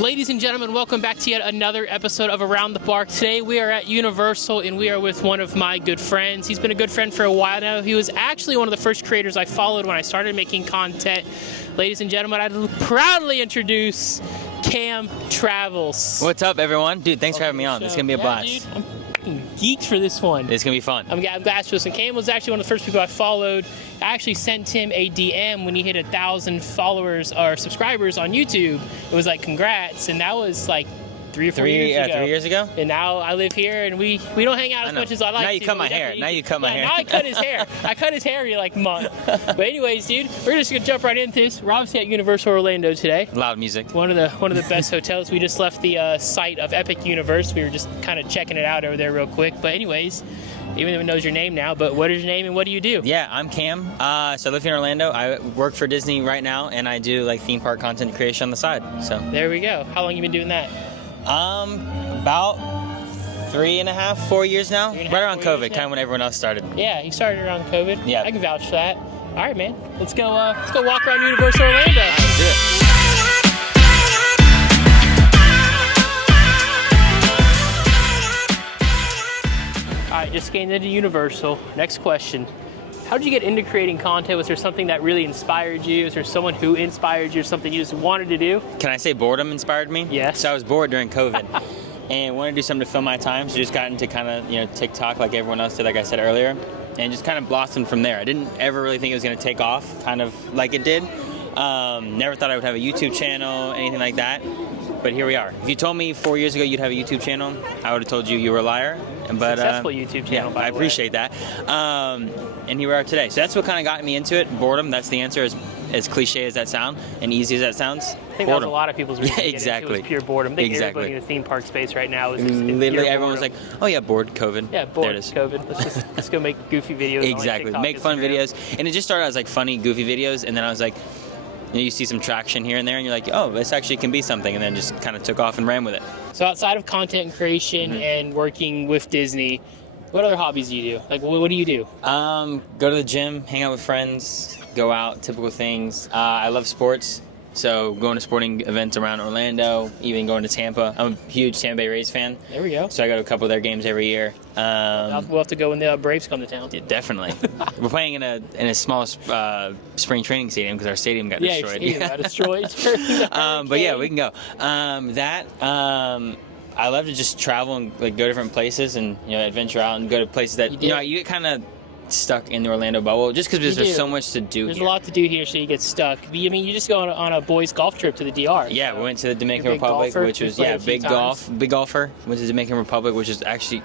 Ladies and gentlemen, welcome back to yet another episode of Around the Park. Today we are at Universal and we are with one of my good friends. He's been a good friend for a while now. He was actually one of the first creators I followed when I started making content. Ladies and gentlemen, I'd proudly introduce CamTravels. What's up, everyone? Dude, thanks for having me on. This is going to be a blast. Dude, I'm geeked for this one. It's going to be fun. I'm glad to listen. Cam was actually one of the first people I followed. I actually sent him a DM when he hit 1,000 followers or subscribers on YouTube. It was like, congrats. And that was like 3 or 4 years ago. 3 years ago? And now I live here and we don't hang out as much as I like to. Now you cut my hair. Now you cut my hair. Now I cut his hair. I cut his hair like a month. But anyways, dude, we're just going to jump right into this. We're obviously at Universal Orlando today. Loud music. One of the best hotels. We just left the site of Epic Universe. We were just kind of checking it out over there real quick. But anyways, even though he knows your name now, but what is your name and what do you do? Yeah, I'm Cam. So I live here in Orlando. I work for Disney right now, and I do like theme park content creation on the side. So there we go. How long you been doing that? About 3.5, 4 years now. Right around COVID, kind of when everyone else started. Yeah, he started around COVID. Yeah, I can vouch for that. All right, man. Let's go walk around Universal Orlando. Let's do it. All right, just getting into Universal. Next question. How did you get into creating content? Was there something that really inspired you? Was there someone who inspired you or something you just wanted to do? Can I say boredom inspired me? Yes. So I was bored during COVID and wanted to do something to fill my time. So just got into kind of, TikTok like everyone else did, like I said earlier, and just kind of blossomed from there. I didn't ever really think it was going to take off kind of like it did. Never thought I would have a YouTube channel, anything like that. But here we are. If you told me 4 years ago you'd have a YouTube channel, I would have told you were a liar. But successful YouTube channel, by the way. I appreciate that. And here we are today. So that's what kind of got me into it. Boredom. That's the answer. As cliche as that sounds and easy as that sounds. I think boredom. that was a lot of people's reason. Yeah, exactly. It was pure boredom. I think exactly. Everybody in the theme park space right now is just literally everyone was like, "Oh yeah, bored, COVID." Yeah, bored, there it is. COVID. Let's go make goofy videos. Exactly. On, like, make fun videos, and it just started as like funny, goofy videos, and then I was like, you see some traction here and there, and you're like, oh, this actually can be something, and then just kind of took off and ran with it. So outside of content creation and working with Disney, what other hobbies do you do? Like, what do you do? Go to the gym, hang out with friends, go out, typical things. I love sports, so going to sporting events around Orlando, even going to Tampa. I'm a huge Tampa Bay Rays fan. There we go. So I go to a couple of their games every year. We'll have to go when the Braves come to town. Yeah, definitely. We're playing in a small spring training stadium because our stadium got destroyed. Yeah, got destroyed. But yeah, we can go. I love to just travel and like go different places and adventure out and go to places that you get kind of stuck in the Orlando bubble just because there's so much to do. There's here. a lot to do here, so you get stuck. I mean, you just go on a boys' golf trip to the DR. Yeah, so. we went to the Dominican Republic, which was big golfer. Went to the Dominican Republic, which is actually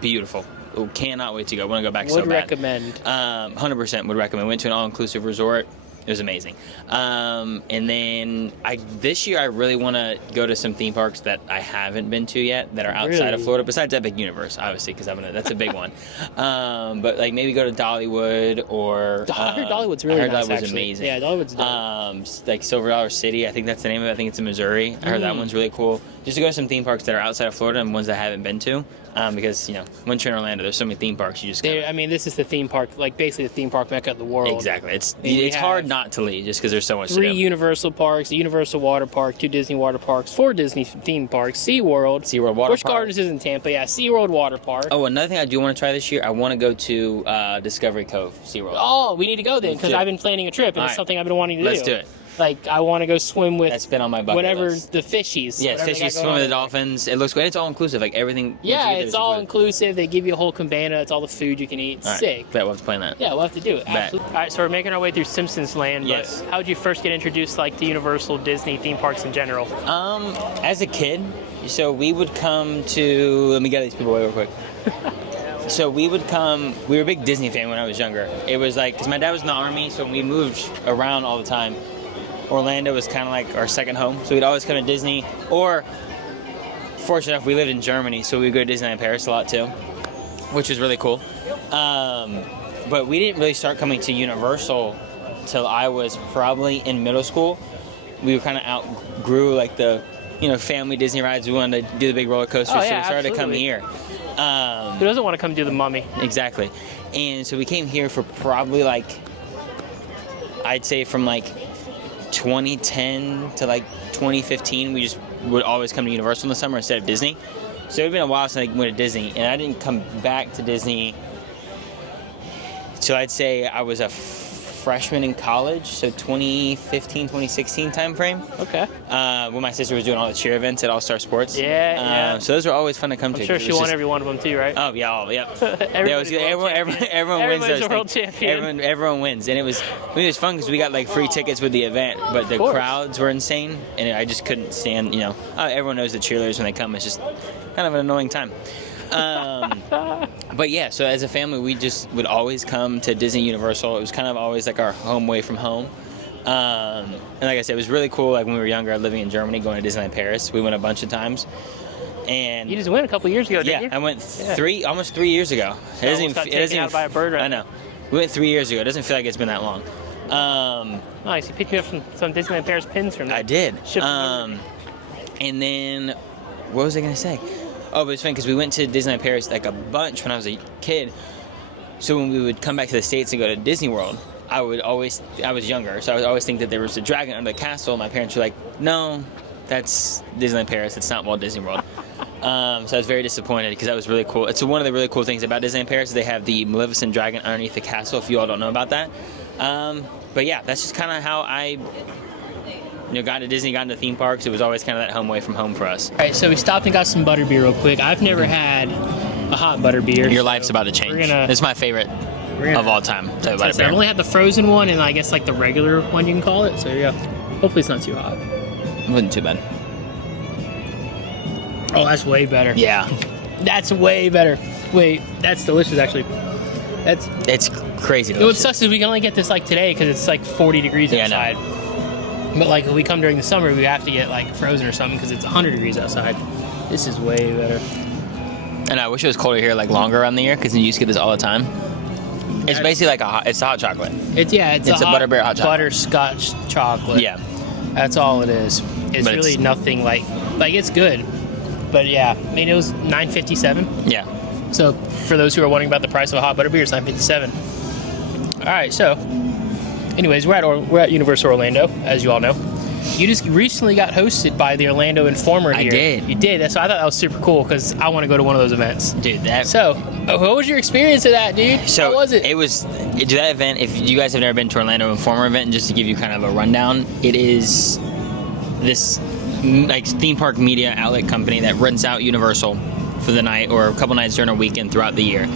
beautiful. Cannot wait to go. Want to go back so bad. Would recommend. 100% would recommend. Went to an all-inclusive resort. It was amazing. And then this year I really want to go to some theme parks that I haven't been to yet that are outside of Florida, besides Epic Universe, obviously, because that's a big one. But like maybe go to Dollywood or... I heard Dollywood's really nice, Dollywood's amazing. Yeah, Dollywood's dope. Like Silver Dollar City, I think that's the name of it. I think it's in Missouri. I heard that one's really cool. Just to go to some theme parks that are outside of Florida and ones that I haven't been to. Because, once you're in Orlando, there's so many theme parks, you just I mean, this is the theme park, like basically the theme park mecca of the world. Exactly. It's hard not to leave just because there's so much to do. 3 Universal parks, a Universal water park, 2 Disney water parks, 4 Disney theme parks, SeaWorld water Busch park. Gardens is in Tampa, yeah, SeaWorld water park. Oh, another thing I do want to try this year, I want to go to Discovery Cove, SeaWorld. Oh, we need to go then, because I've been planning a trip, and it's something I've been wanting to do. Let's do it. Like, I want to go swim with that's been on my bucket whatever list. the fishies. Yeah, fishies, swim with the dolphins. It looks great. It's all inclusive, like everything. Yeah, it's all inclusive. They give you a whole cabana. It's all the food you can eat. All Sick. Right. Bet we'll have to plan that. Yeah, we'll have to do it. Absolutely. All right, so we're making our way through Simpsons Land. Yes. But how did you first get introduced, like, to Universal, Disney, theme parks in general? As a kid, so we would come to. Let me get these people away real quick. So we were a big Disney fan when I was younger. It was like, because my dad was in the Army, so we moved around all the time. Orlando was kind of like our second home, so we'd always come to Disney. Or, fortunate enough, we lived in Germany, so we'd go to Disneyland Paris a lot too, which was really cool. But we didn't really start coming to Universal till I was probably in middle school. We kind of outgrew like the family Disney rides. We wanted to do the big roller coasters, so we started to come here. Who doesn't want to come do the Mummy? Exactly. And so we came here for probably like, I'd say from like 2010 to like 2015, we just would always come to Universal in the summer instead of Disney. So it had been a while since I went to Disney, and I didn't come back to Disney till I'd say I was a freshman in college, so 2015, 2016 time frame. Okay. When my sister was doing all the cheer events at All Star Sports. Yeah. So those were always fun to come to. I'm sure she won every one of them too, right? Oh yeah, yep. Everyone wins those world things. champion. Everyone wins, and it was fun because we got like free tickets with the event, but the crowds were insane, and I just couldn't stand. Everyone knows the cheerleaders when they come. It's just kind of an annoying time. But yeah, so as a family, we just would always come to Disney Universal. It was kind of always like our home away from home. And like I said, it was really cool. Like when we were younger, living in Germany, going to Disneyland Paris. We went a bunch of times. And you just went a couple years ago, didn't you? Yeah, I went almost 3 years ago. So it doesn't even out by a bird, right? I know. We went 3 years ago. It doesn't feel like it's been that long. Nice. You picked me up some Disneyland Paris pins from there. I did. And then, what was I gonna say? Oh, but it's funny because we went to Disneyland Paris like a bunch when I was a kid. So when we would come back to the States and go to Disney World, I was younger, so I would always think that there was a dragon under the castle. My parents were like, no, that's Disneyland Paris. It's not Walt Disney World. So I was very disappointed because that was really cool. It's one of the really cool things about Disneyland Paris. They have the Maleficent dragon underneath the castle, if you all don't know about that. But yeah, that's just kind of how I got into Disney, got into theme parks. It was always kind of that home away from home for us. All right, so we stopped and got some butterbeer real quick. I've never had a hot butterbeer. Your life's about to change. It's my favorite of all time. I've only had the frozen one and I guess like the regular one, you can call it. So here you go. Hopefully it's not too hot. It wasn't too bad. Oh, that's way better. Yeah. That's way better. Wait, that's delicious actually. It's crazy delicious. What sucks is we can only get this like today because it's like 40 degrees outside. But like if we come during the summer, we have to get like frozen or something because it's 100 degrees outside. This is way better. And I wish it was colder here, like longer around the year, because then you used to get this all the time. It's basically like it's a hot chocolate. It's a butterbeer hot chocolate. Butterscotch chocolate. Yeah. That's all it is. It's really nothing like it's good. But yeah, I mean it was $9.57. Yeah. So for those who are wondering about the price of a hot butterbeer, it's $9.57. All right, so anyways, we're at Universal Orlando, as you all know. You just recently got hosted by the Orlando Informer here. I did. You did. So I thought that was super cool because I want to go to one of those events. Dude, So, what was your experience of that, dude? So How was it? It was that event. If you guys have never been to Orlando Informer event, and just to give you kind of a rundown, it is this like theme park media outlet company that rents out Universal for the night or a couple nights during a weekend throughout the year.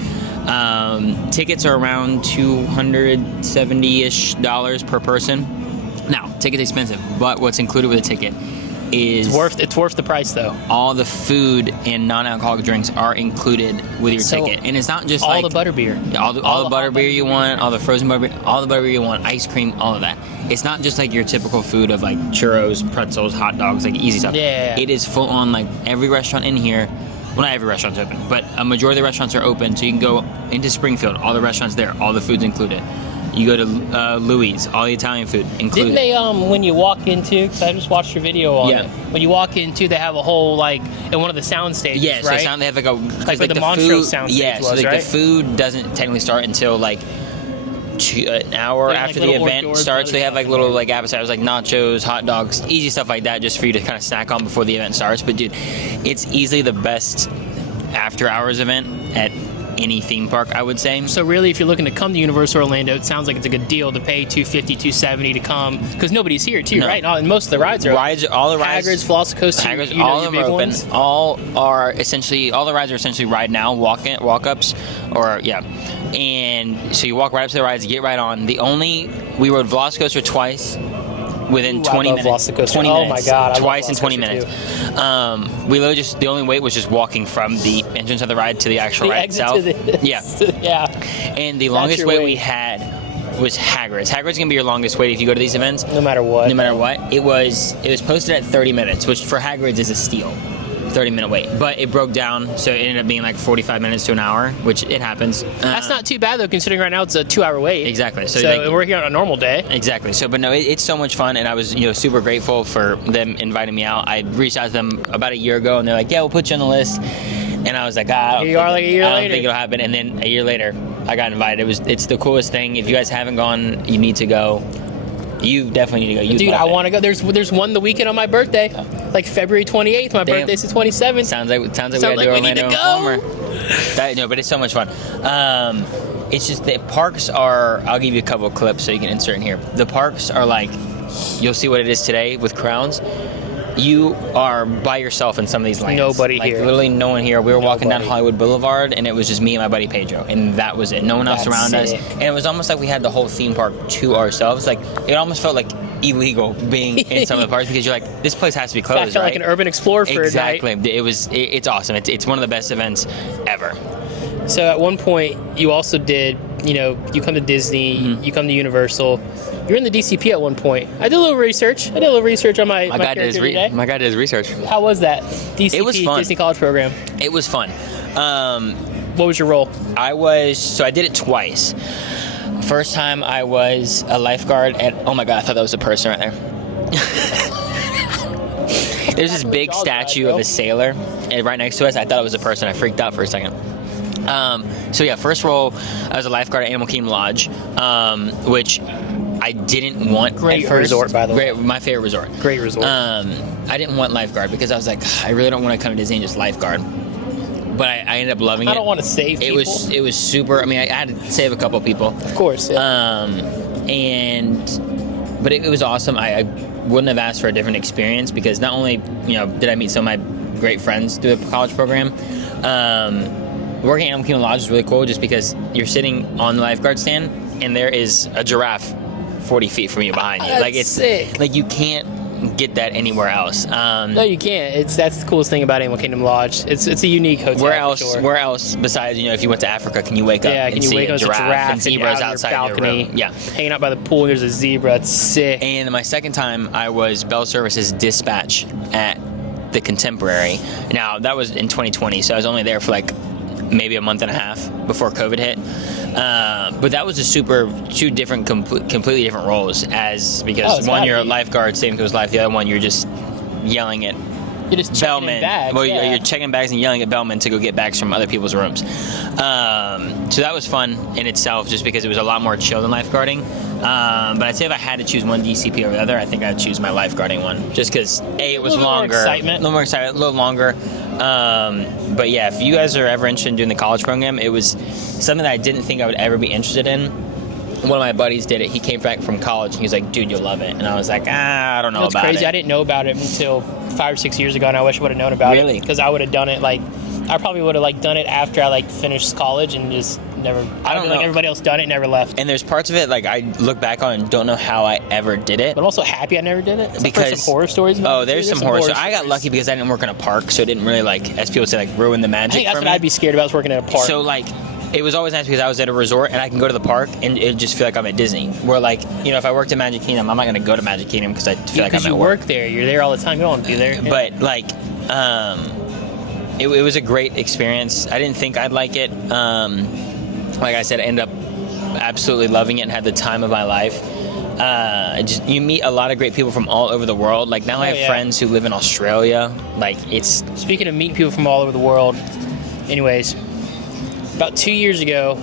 Tickets are around $270-ish per person. Now, ticket's expensive, but what's included with the ticket is it's worth the price though. All the food and non-alcoholic drinks are included with your ticket, and it's not just all the butterbeer, all the butterbeer you want, all the frozen butterbeer, all the butterbeer you want, ice cream, all of that. It's not just like your typical food of like churros, pretzels, hot dogs, like easy stuff. Yeah. It is full on like every restaurant in here. Well, not every restaurant's open, but a majority of the restaurants are open, so you can go into Springfield, all the restaurants there, all the food's included. You go to Louis, all the Italian food included. Didn't they, when you walk into, because I just watched your video on it, when you walk into, they have a whole, like, in one of the sound stages, right? Yeah, so they have like a... Like the Montrose sound stage yeah, so like the food doesn't technically start until like an hour after the event starts. They have like little like appetizers like nachos, hot dogs, easy stuff like that just for you to kind of snack on before the event starts. But dude, it's easily the best after hours event at any theme park, I would say. So really, if you're looking to come to Universal Orlando, it sounds like it's a good deal to pay $250, $270 to come, because nobody's here too, right? And most of the rides are all the rides, Hagrid's, Velocicoaster, all of them are open. All the rides are essentially ride now, walk-ups, or and so you walk right up to the rides, get right on. We rode Velocicoaster twice. Within 20 minutes. 20 oh minutes. My God. Twice in 20 minutes. We literally the only wait was just walking from the entrance of the ride to the actual ride itself. Yeah. And the longest wait we had was Hagrid's. Hagrid's gonna be your longest wait if you go to these events. No matter what. It was posted at 30 minutes, which for Hagrid's is a steal. 30-minute wait, but it broke down, so it ended up being like 45 minutes to an hour, which it happens. That's not too bad though, considering right now it's a 2-hour wait. Exactly. So like, we're here on a normal day. Exactly. So, but no, it's so much fun, and I was super grateful for them inviting me out. I reached out to them about a year ago, and they're like, "Yeah, we'll put you on the list." And I was like, I don't think it'll happen. And then a year later, I got invited. It's the coolest thing. If you guys haven't gone, you need to go. You definitely need to go. You Dude, love I it. want to go. There's one the weekend on my birthday, like February 28th. My Damn. birthday's the 27th. Sounds like we gotta like do we need Orlando to and go. Palmer. No, but it's so much fun. It's just the parks are. I'll give you a couple of clips so you can insert in here. The parks are like, you'll see what it is today with crowds. You are by yourself in some of these lanes. Nobody like, here. Literally no one here. We were walking down Nobody. Hollywood Boulevard, and it was just me and my buddy Pedro, and that was it. No one else That's around us. sick. And it was almost like we had the whole theme park to ourselves. Like it almost felt like illegal being in some of the parks because you're like, this place has to be I closed, felt right? like an urban explorer for Exactly. a night. It's awesome. It's one of the best events ever. So at one point, you also did, you come to Disney, you come to Universal. You're in the DCP at one point. I did a little research. on my My guy did character today. his research. How was that? DCP, It was fun. Disney College Program. It was fun. What was your role? I did it twice. First time I was a lifeguard at, oh my God, I thought that was a person right there. There's this big statue of a sailor right next to us. I thought it was a person. I freaked out for a second. So yeah, first role, I was a lifeguard at Animal Kingdom Lodge, which I didn't want. Great at first. resort, by the way. Great, my favorite resort. Great resort. I didn't want lifeguard because I was like, I really don't want to come to Disney and just lifeguard. But I ended up loving it. I don't want to save people. It was super. I mean, I had to save a couple people. Of course. Yeah. But it was awesome. I wouldn't have asked for a different experience because not only did I meet some of my great friends through the college program. Working at Animal Kingdom Lodge is really cool just because you're sitting on the lifeguard stand and there is a giraffe 40 feet from you behind you. That's Like it's sick. like you can't get that anywhere else. No, you can't. That's the coolest thing about Animal Kingdom Lodge. It's a unique hotel. Where for else? sure. Where else besides if you went to Africa, can you wake up and see a giraffe and zebras outside your balcony? room? Yeah, hanging out by the pool. There's a zebra. It's sick. And my second time, I was Bell Services dispatch at the Contemporary. Now that was in 2020, so I was only there for like maybe a month and a half before COVID hit. But that was two different, completely different roles. Because one, you're a lifeguard saving people's life. The other one, you're just yelling at You're just checking bellmen. in bags. Well, yeah. you're checking bags and yelling at bellmen to go get bags from other people's rooms. So that was fun in itself, just because it was a lot more chill than lifeguarding. But I'd say if I had to choose one DCP over the other, I think I'd choose my lifeguarding one, just because it was longer, a little more excitement, a little longer. But yeah, if you guys are ever interested in doing the college program, it was something that I didn't think I would ever be interested in. One of my buddies did it. He came back from college and he was like, dude, you'll love it. And I was like, I don't know That's about crazy. it. I didn't know about it until 5 or 6 years ago, and I wish I would have known about Really? it because I would have done it I probably would have done it after I finished college and just never. I don't know. Like everybody else done it, and never left. And there's parts of it I look back on and don't know how I ever did it. But I'm also happy I never did it. Because some horror stories. Oh, there's some horror. So I got stories. lucky because I didn't work in a park, so it didn't really as people say, ruin the I magic think that's for what me. I'd be scared about, is working at a park. So it was always nice because I was at a resort and I can go to the park and it just feel like I'm at Disney. Where if I worked at Magic Kingdom, I'm not gonna go to Magic Kingdom because I feel like I'm because at you work. work there, you're there all the time. You don't want to be there. Yeah. But it was a great experience. I didn't think I'd like it. Like I said, I ended up absolutely loving it and had the time of my life. You meet a lot of great people from all over the world. I have friends who live in Australia. Speaking of meeting people from all over the world, anyways, about 2 years ago,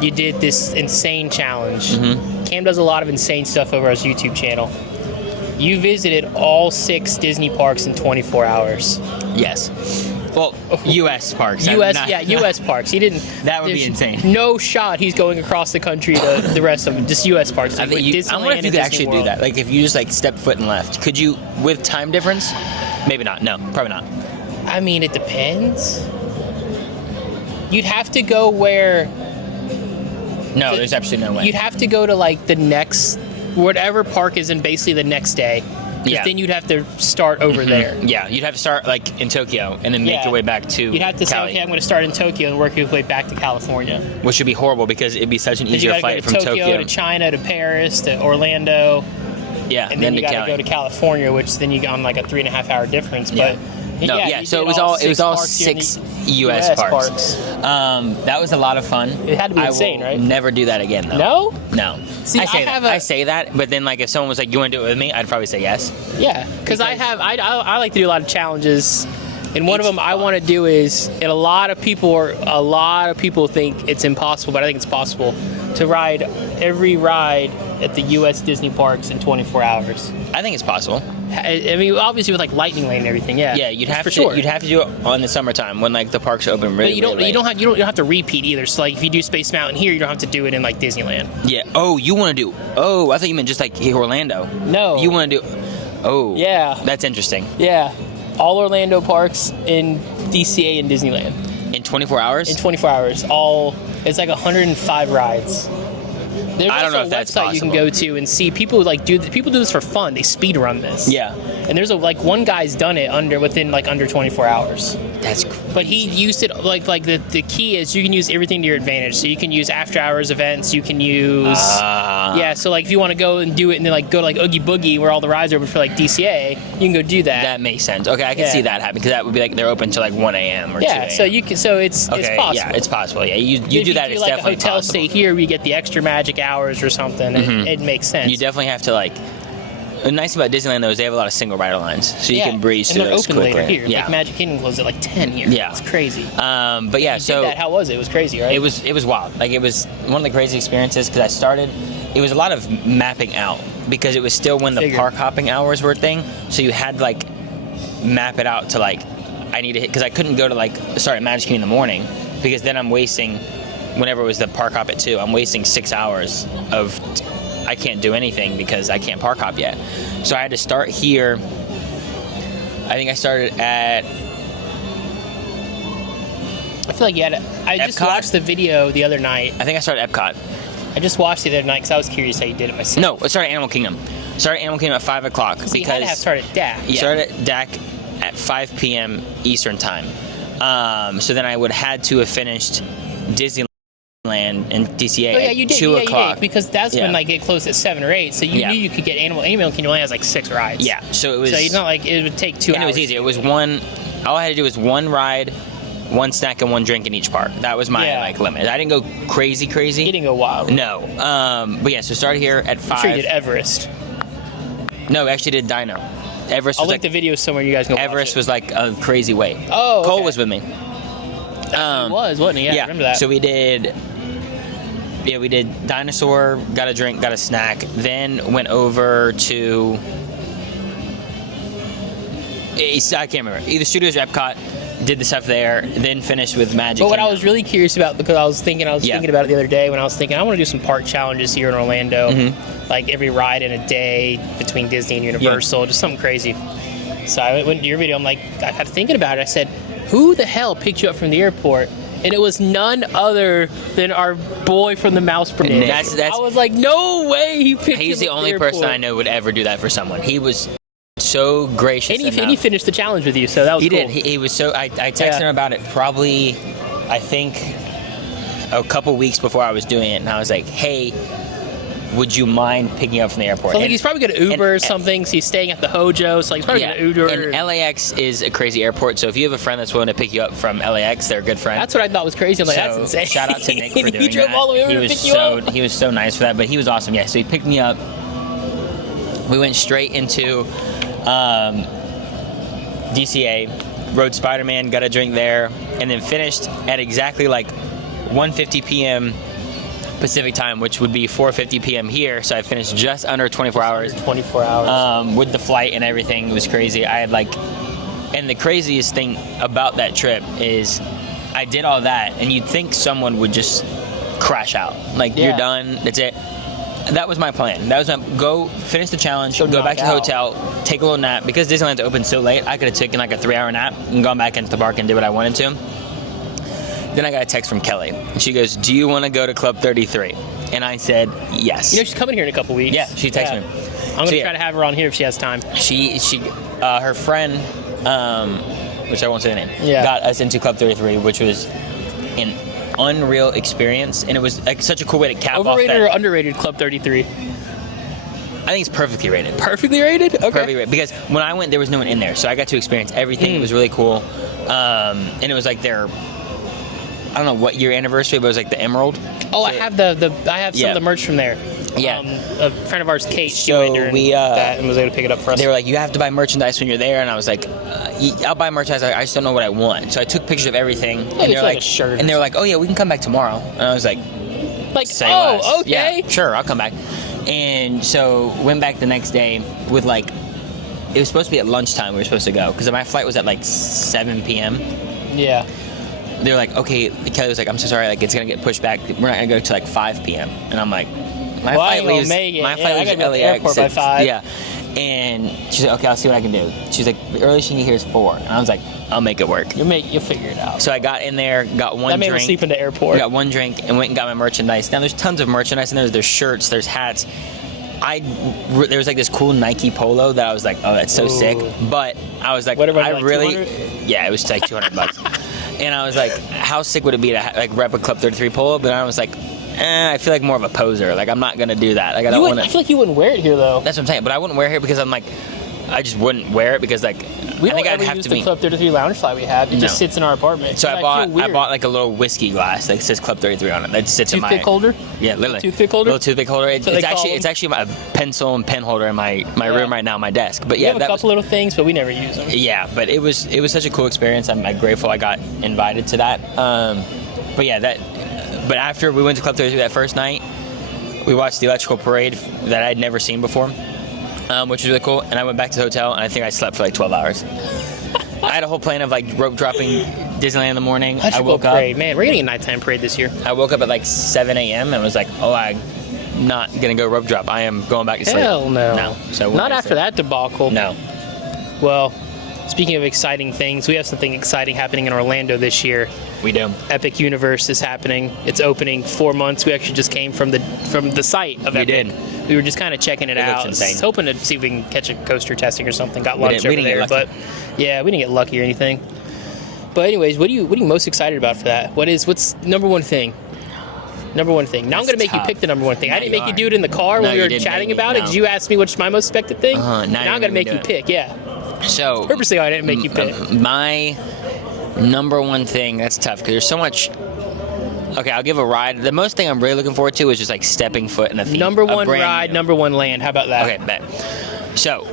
you did this insane challenge. Mm-hmm. Cam does a lot of insane stuff over his YouTube channel. You visited all 6 Disney parks in 24 hours. Yes. Well, U.S. parks. U.S. parks. He didn't. That would be insane. No shot he's going across the country to the rest of them. Just U.S. parks. I wonder if you could actually do that. If you just step foot and left, could you with time difference? Maybe not. No, probably not. I mean, it depends. You'd have to go where. No, there's absolutely no way. You'd have to go to the next, whatever park is in basically the next day. Yeah. Then you'd have to start over there. Yeah, you'd have to start in Tokyo and then make your way back to You'd have to say, Cali, okay, I'm going to start in Tokyo and work your way back to California. which would be horrible because it'd be such an You easier got to flight go from to Tokyo to China to Paris to Orlando, Yeah, and then you to got to Cali. go to California, which then you got on a 3.5 hour difference. Yeah. But No, you so did it was all parks here in the 6 U.S. parks. That was a lot of fun. It had to be insane, I will right? never do that again, though. No? No. See, I say that, but then if someone was like, "You want to do it with me?" I'd probably say yes. Yeah, because I like to do a lot of challenges, and one of them I want to do is, and a lot of people think it's impossible, but I think it's possible to ride every ride at the U.S. Disney parks in 24 hours. I think it's possible. I mean, obviously with like Lightning Lane and everything, yeah. Yeah, you'd That's have for to. sure. You'd have to do it on the summertime when like the parks are open really. But you don't. really late. You don't have to repeat either. So like if you do Space Mountain here, you don't have to do it in like Disneyland. Yeah. Oh, you want to do? Oh, I thought you meant just like Orlando. No. You want to do? Oh. Yeah. That's interesting. Yeah, all Orlando parks in DCA and Disneyland In 24 hours. in 24 hours. All it's like 105 rides. There's I don't know also if that's a website you can possible. go to and see people like people do this for fun. They speed run this. Yeah. And there's one guy's done it within under 24 hours. That's. But he used it like the key is you can use everything to your advantage. So you can use after hours events. You can use yeah. So like if you want to go and do it and then like go to like Oogie Boogie where all the rides are open for like DCA, you can go do that. That makes sense. Okay, I can Yeah. see that happening because that would be like they're open till like 1 a.m. or 2 yeah. a.m. So you can. So it's Okay, possible. yeah, it's possible. Yeah, you If do that. do It's like definitely a hotel possible. stay here, we get the extra magic hours or something. It makes sense. You definitely have to like. The nice thing about Disneyland though is they have a lot of single rider lines, so you can breeze and through they're those open quickly. later here. Yeah. Like Magic Kingdom closed at like 10 here. Yeah. It's crazy. But yeah, You so did that. How was it? It was crazy, right? it was wild. Like it was one of the crazy experiences because I started. It was a lot of mapping out because it was still when the Figured. park hopping hours were a thing. So you had to like map it out to like I need to hit because I couldn't go to like start at Magic Kingdom in the morning because then I'm wasting whenever it was the park hop at 2. I'm wasting 6 hours of I can't do anything because I can't park hop yet. So I had to start here. I think I started at I feel like you had. I just Epcot? watched the video the other night. I think I started at Epcot. I just watched it the other night because I was curious how you did it myself. No, it started at Animal Kingdom. Started at Animal Kingdom at 5 o'clock So you had to have started DAC. You started at DAC at 5 p.m. Eastern time. So then I would had to have finished Disneyland and DCA Oh yeah, you at did. 2 yeah, o'clock. You did, because that's Yeah. when like it closed at 7 or 8. So you Yeah. knew you could get Animal Kingdom only has like 6 rides. Yeah, so it was. So it's not like it would take 2 and hours. it was easy. It was one. All I had to do was one ride, one snack, and one drink in each park. That was my Yeah. like limit. I didn't go crazy. You didn't go wild. No. But yeah, so started here at 5. I'm sure you did Everest. No, we actually did Dino. Everest I'll was link like the video somewhere you guys can watch Everest it. was like a crazy wait. Oh, Cole okay. was with me. It was, wasn't it? Yeah, I remember that. So we did. Yeah, we did dinosaur, got a drink, got a snack, then went over to. I can't remember. Either Studios or Epcot, did the stuff there, then finished with Magic. But what I Kingdom. was really curious about, because I was thinking about it the other day when I was thinking I want to do some park challenges here in Orlando, like every ride in a day between Disney and Universal, just something crazy. So I went to your video. I'm like, I got thinking about it. I said, who the hell picked you up from the airport? And it was none other than our boy from the Mouse Parade. And that's- I was like, no way he picked He's him the up only at person airport. I know would ever do that for someone. He was so gracious. And he finished the challenge with you, so that was He cool. did. He was so. I texted him about it probably, I think, a couple weeks before I was doing it, and I was like, "Hey, would you mind picking up from the airport?" So I think he's probably going to Uber or and- something. So he's staying at the Hojo, so he's probably going to Uber. And LAX is a crazy airport, so if you have a friend that's willing to pick you up from LAX, they're a good friend. That's what I thought was crazy. I'm like, that's So, insane. Shout out to Nick for doing He drove that. all the way over he to was pick you so up. he was so nice for that, but he was awesome. Yeah, so he picked me up. We went straight into DCA, rode Spider-Man, got a drink there, and then finished at exactly like 1:50 p.m. Pacific time, which would be 4:50 p.m. here. So I finished just under 24 hours. 24 hours. With the flight and everything. It was crazy. I had like, and the craziest thing about that trip is I did all that, and you'd think someone would just crash out. Like, Yeah. you're done, that's it. That was my plan. That was my, go finish the challenge, Go go back to the knock hotel, take a little nap. Because Disneyland's open so late, I could have taken like a 3-hour nap and gone back into the park and did what I wanted to. Then I got a text from Kelly, and she goes, "Do you want to go to Club 33?" And I said, yes. You know, she's coming here in a couple weeks. Yeah, she texted me. I'm going So, to yeah. try to have her on here if she has time. Her friend, which I won't say the name, Yeah. got us into Club 33, which was an unreal experience, and it was like such a cool way to cap Overrated off or that. underrated Club 33? I think it's perfectly rated. Perfectly rated? Okay. Perfectly rated. Because when I went, there was no one in there, so I got to experience everything. It was really cool, and it was like their, I don't know what year anniversary, but it was like the Emerald. Oh, I So- have some Yeah. of the merch from there. Yeah. A friend of ours, Kate, she So went there and, we, that and was able to pick it up for us. They were like, you have to buy merchandise when you're there, and I was like, I'll buy merchandise. I just don't know what I want. So I took pictures of everything, and it's they're like like, a shirt or and they're like, oh yeah, we can come back tomorrow. And I was like, like, say oh, less. okay. Yeah, sure, I'll come back. And so went back the next day with like, it was supposed to be at lunchtime we were supposed to go because my flight was at like 7 p.m. Yeah. They were like, okay, Kelly was like, I'm so sorry, like it's gonna get pushed back. We're not gonna go to like 5 p.m. And I'm like, my flight leaves at LAX airport by 5. Yeah. And she's like, okay, I'll see what I can do. She's like, the earliest she can get here is 4. And I was like, I'll make it work. You'll figure it out. So I got in there, got one that drink. man was sleeping in the airport. Got one drink and went and got my merchandise. Now there's tons of merchandise in there. There's shirts, there's hats. There was like this cool Nike polo that I was like, oh, that's so sick. But I was like, whatever, I like really, 200? yeah, it was like $200. And I was like, how sick would it be to like rep a Club 33 polo? But I was like, I feel like more of a poser. Like I'm not gonna do that. Like I don't want to. I feel like you wouldn't wear it here though. That's what I'm saying. But I wouldn't wear it here because I'm like, I just wouldn't wear it because like we I think don't I'd ever have use to the be. Club 33 lounge fly we have. It just sits in our apartment. So I bought feel weird. like a little whiskey glass that says Club 33 on it. That sits in my toothpick holder. Yeah, literally. Toothpick holder. Little toothpick holder. It's actually my pencil and pen holder in my room right now, my desk. But We yeah, have a couple little things, but we never use them. Yeah, but it was such a cool experience. I'm grateful I got invited to that. But yeah, but after we went to Club 33 that first night, we watched the electrical parade that I'd never seen before, which was really cool. And I went back to the hotel, and I think I slept for like 12 hours. I had a whole plan of like rope dropping Disneyland in the morning. I woke up. Man, we're getting a nighttime parade this year. I woke up at like 7 a.m. and was like, oh, I'm not gonna go rope drop. I am going back to sleep. Hell no. No. So not after that debacle. No. Well, speaking of exciting things, we have something exciting happening in Orlando this year. We do. Epic Universe is happening. It's opening 4 months. We actually just came from the site of Epic. We did. We were just kind of checking it out. Looks insane. Hoping to see if we can catch a coaster testing or something. Got lunch we over didn't there, get but lucky. yeah, we didn't get lucky or anything. But anyways, what are you most excited about for that? What's number one thing? Number one thing. Now I'm That's going to make you tough. pick the number one thing. No, I didn't you make you are. do it in the car No, when we you were didn't chatting make me, about it no. because you asked me what's my most expected thing. Now Now you're I'm going gonna to make do you it. pick, yeah. So Purposely I didn't make you pick. My number one thing, that's tough because there's so much. Okay, I'll give a ride. The most thing I'm really looking forward to is just like stepping foot in a theme. Number a one brand ride, new. number one land. How about that? Okay, bet. So,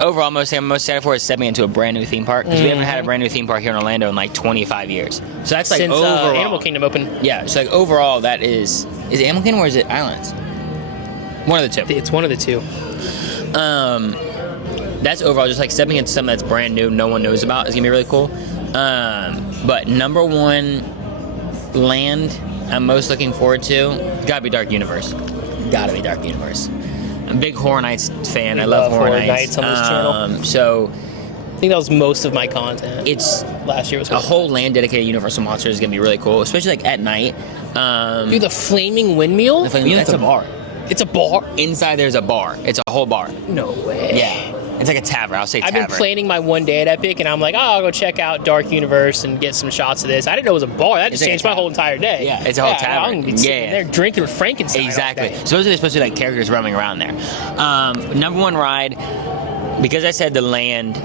overall, most thing I'm most excited for is stepping into a brand new theme park because we haven't had a brand new theme park here in Orlando in like 25 years. So that's like Since overall. Animal Kingdom opened. Yeah, so like overall, that is it Animal Kingdom or is it Islands? One of the two. It's one of the two. That's overall just like stepping into something that's brand new, no one knows about is gonna be really cool. But number one land I'm most looking forward to gotta be Dark Universe. Gotta be Dark Universe. I'm a big Horror Nights fan. I love Horror Nights on this channel. So I think that was most of my content. it's Last year was a whole land dedicated to Universal Monsters is gonna be really cool, especially like at night. Dude, the flaming windmill? That's a bar. It's a bar? Inside there's a bar. It's a whole bar. No way. Yeah. It's like a tavern. I'll say I've tavern. been planning my one day at Epic, and I'm like, I'll go check out Dark Universe and get some shots of this. I didn't know it was a bar. That just It's like changed a my whole tavern. entire day. Yeah, it's a whole tavern. I'm gonna be sitting Yeah. there drinking with Frankenstein. Exactly. all day. Supposedly there's supposed to be like characters roaming around there. Number one ride, because I said the land